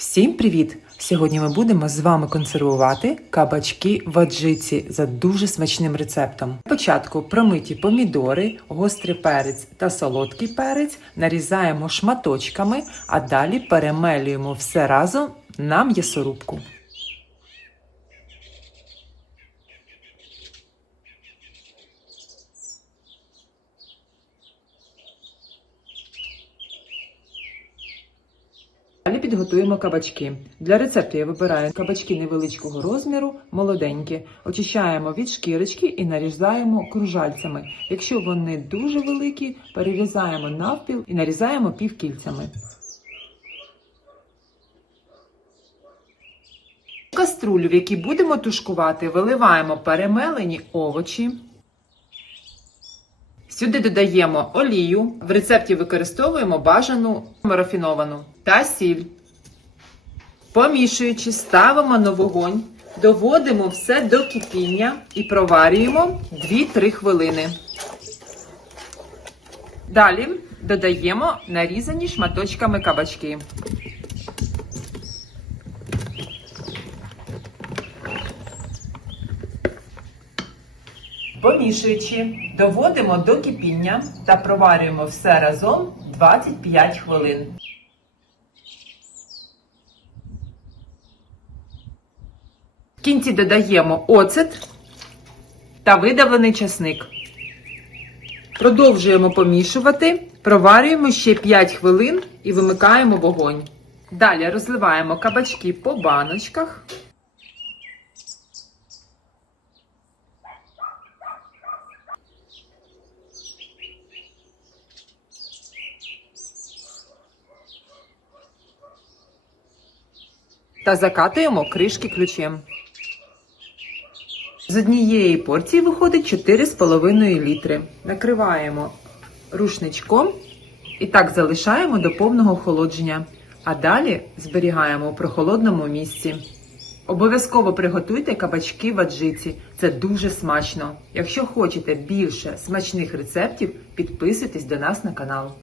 Всім привіт! Сьогодні ми будемо з вами консервувати кабачки в аджиці за дуже смачним рецептом. Спочатку промиті помідори, гострий перець та солодкий перець нарізаємо шматочками, а далі перемелюємо все разом на м'ясорубку. Далі підготуємо кабачки. Для рецепту я вибираю кабачки невеличкого розміру, молоденькі. Очищаємо від шкірочки і нарізаємо кружальцями. Якщо вони дуже великі, перерізаємо навпіл і нарізаємо півкільцями. В каструлю, в якій будемо тушкувати, виливаємо перемелені овочі. Сюди додаємо олію. В рецепті використовуємо бажану рафіновану та сіль. Помішуючи, ставимо на вогонь, доводимо все до кипіння і проварюємо 2-3 хвилини. Далі додаємо нарізані шматочками кабачки. Помішуючи, доводимо до кипіння та проварюємо все разом 25 хвилин. В кінці додаємо оцет та видавлений часник. Продовжуємо помішувати, проварюємо ще 5 хвилин і вимикаємо вогонь. Далі розливаємо кабачки по баночках. та закатуємо кришки ключем. З однієї порції виходить 4,5 літри. Накриваємо рушничком і так залишаємо до повного охолодження. А далі зберігаємо у прохолодному місці. Обов'язково приготуйте кабачки в аджиці. Це дуже смачно. Якщо хочете більше смачних рецептів, підписуйтесь до нас на канал.